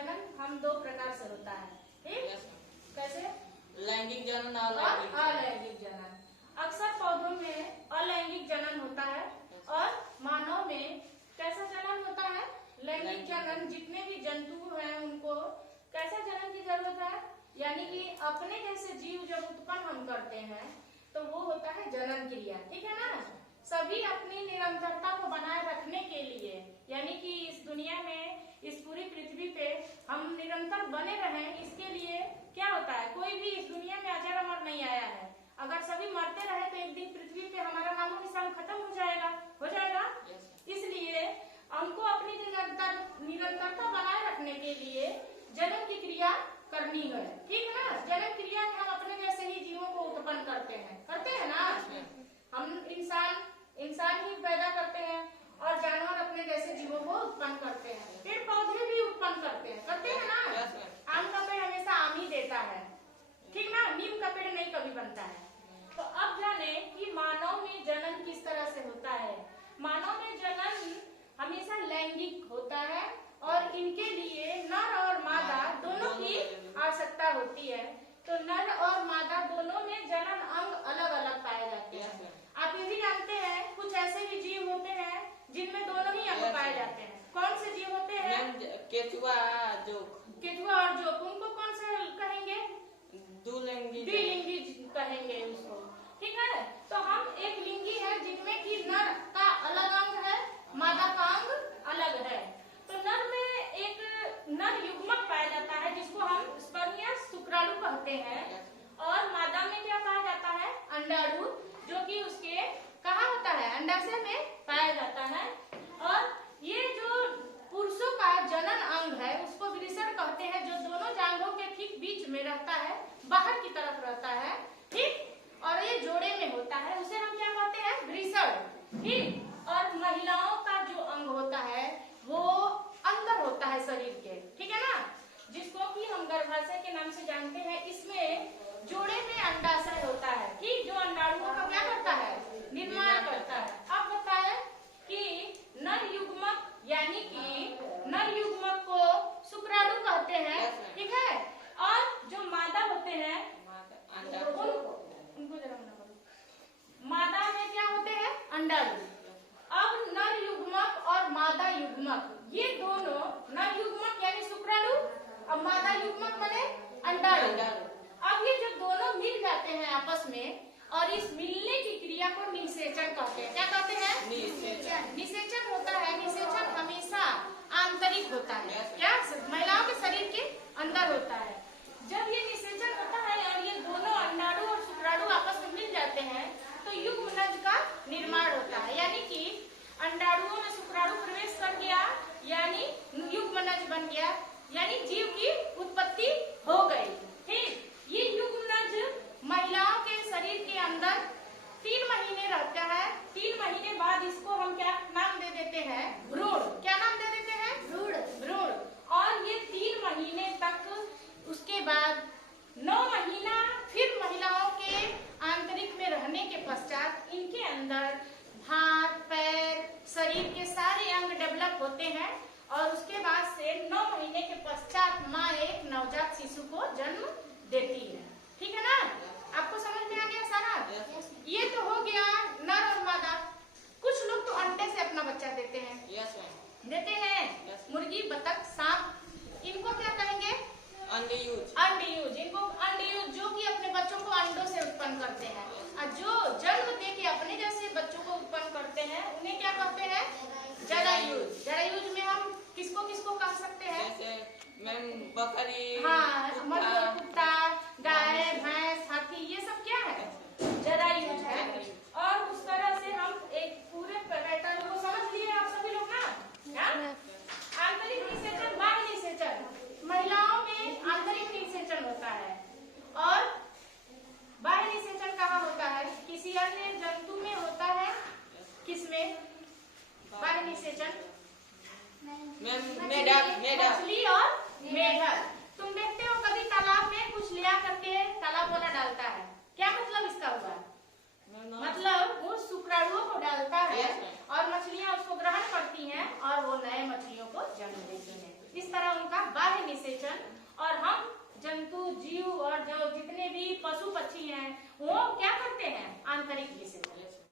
जनन हम दो प्रकार से होता है, ठीक? कैसे? लैंगिक जनन और अलैंगिक जनन। अक्सर पौधों में अलैंगिक जनन होता है और मानव में कैसा जनन होता है? लैंगिक जनन। जितने भी जंतु हैं उनको कैसा जनन की जरूरत है? यानी कि अपने जैसे जीव जब उत्पन्न हम करते हैं तो वो होता है जनन क्रिया, ठीक है ना? सभी अपनी निरंतरता को बनाए रखने के लिए, यानी कि इस दुनिया में, इस पूरी पृथ्वी पे हम निरंतर बने रहें, इसके लिए क्या होता है? कोई भी इस दुनिया में अजर अमर नहीं आया है। अगर सभी मरते रहे तो एक दिन पृथ्वी पे हमारा नामो निशान खत्म हो जाएगा। इसलिए हमको अपनी निरंतरता बनाए रखने के लिए जनन की क्रिया करनी है, ठीक है ना? जनन क्रिया में हम अपने जैसे ही जीवों को उत्पन्न करते हैं ना? हम इंसान ही पैदा करते हैं और जानवर अपने जैसे जीवों को उत्पन्न करते हैं। पेड़ पौधे भी उत्पन्न करते हैं ना? आम का पेड़ हमेशा आम ही देता है, ठीक ना? नीम का पेड़ नहीं कभी बनता है। तो अब जाने कि मानव में जनन किस तरह से होता है। मानव में जनन हमेशा लैंगिक होता है और इनके लिए नर और मादा दोनों की आवश्यकता होती है। तो नर और मादा दोनों में जनन अंग अलग अलग पाए जाते हैं। आप ये भी जानते हैं कुछ ऐसे भी जीव होते हैं जिनमें दोनों ही अंग पाए जाते हैं। कौन से जीव होते हैं? केचुआ और जोक। उनको कौन से कहेंगे? द्विलिंगी कहेंगे उसको, ठीक है? तो हम एक लिंगी है जिनमें कि नर का अलग अंग है, मादा का अंग अलग है। तो नर में एक नर युग्मक पाया जाता है जिसको हम स्पर्म या शुक्राणु कहते हैं, और मादा में क्या पाया जाता है? अंडाणु, जो कि उसके कहाँ होता है? अंडाशय में पाया जाता है। और ये जो पुरुषों का जनन अंग है उसको वृषण कहते हैं, जो दोनों जांघों के ठीक बीच में रहता है, बाहर की तरफ रहता है, ठीक? और ये जोड़े में होता है, उसे हम क्या कहते हैं? वृषण, ठीक? और महिलाओं का जो अंग होता है वो अंदर होता है शरीर के, ठीक है ना? जिसको कि हम गर्भाशय के नाम से जानते हैं। इसमें जोड़े में अंडाशय होता है, ठीक? जो अंडाणुओं का क्या करता है? निर्माण करता है। अब बताए कि नर युग्मक, यानी कि नर युग्मक को शुक्राणु कहते हैं, ठीक है? और जो मादा होते हैं उनको जरा मादा में क्या होते हैं? अंडाणु। अब नर युग्मक और मादा युग्मक, ये दोनों, नर युग्मक यानी शुक्राणु और मादा युग्मक माने अंडाणु। अब ये जब दोनों मिल जाते हैं आपस में, और इस मिलने की क्रिया को निषेचन कहते हैं। क्या कहते हैं? निषेचन होता है। निषेचन हमेशा आंतरिक होता है। क्या? महिलाओं के शरीर के अंदर होता है। जब ये निषेचन होता है और ये दोनों अंडाणु और शुक्राणु आपस में मिल जाते हैं तो युग्मनज का निर्माण होता है। यानी कि अंडाणुओं में शुक्राणु प्रवेश कर गया, यानी युग्मनज बन गया, यानी जीव की उत्पत्ति हो गई, ठीक? ये युग्मनज महिलाओं के शरीर के अंदर 3 महीने रहता है। 3 महीने बाद इसको हम क्या नाम दे देते हैं? भ्रूण। क्या नाम दे देते हैं? भ्रूण। और ये 3 महीने तक, उसके बाद 9 महीना फिर महिलाओं के आंतरिक में रहने के पश्चात इनके अंदर हाथ, पैर, शरीर के सारे अंग डेवलप होते हैं, और उसके बाद से 9 महीने के पश्चात माँ एक नवजात शिशु को जन्म देती है, ठीक है ना? आपको समझ में आ गया सारा? ये तो हो गया नर और मादा। कुछ लोग तो अंडे से अपना बच्चा देते हैं। मुर्गी, बतख, सांप, इनको क्या कहेंगे? अंडीयूज। इनको अंडीयूज, जो कि अपने बच्चों को अंडों से उत्पन्न करते हैं, और जो जन्म दे के अपने जैसे बच्चों को उत्पन्न करते हैं उन्हें क्या कहते हैं? जरायुज। जरायुज में हम किसको किसको कह सकते हैं? बकरी, हाँ, कुत्ता, गाय, भैंस, हाथी, ये सब क्या है? जरायुज है। और उस तरह से हम एक पूरे पैटर्न को समझ लिए आप सभी लोग ना? आंतरिक निषेचन, बाह्य निषेचन। महिलाओं में आंतरिक निषेचन होता है और बाह्य निषेचन कहाँ होता है? किसी अन्य जंतु में होता है। किसमें बाह्य निषेचन? मछली और मेढक। तुम देखते हो कभी तालाब में कुछ लिया करके तालाब वाला डालता है, क्या मतलब इसका हुआ? मतलब वो शुक्राणुओं को डालता है और मछलियां उसको ग्रहण करती हैं और वो नए मछलियों को जन्म देती हैं। इस इस तरह उनका बाह्य निषेचन। और हम जंतु जीव और जो जितने भी पशु पक्षी हैं वो क्या करते हैं, आंतरिक निषेचन।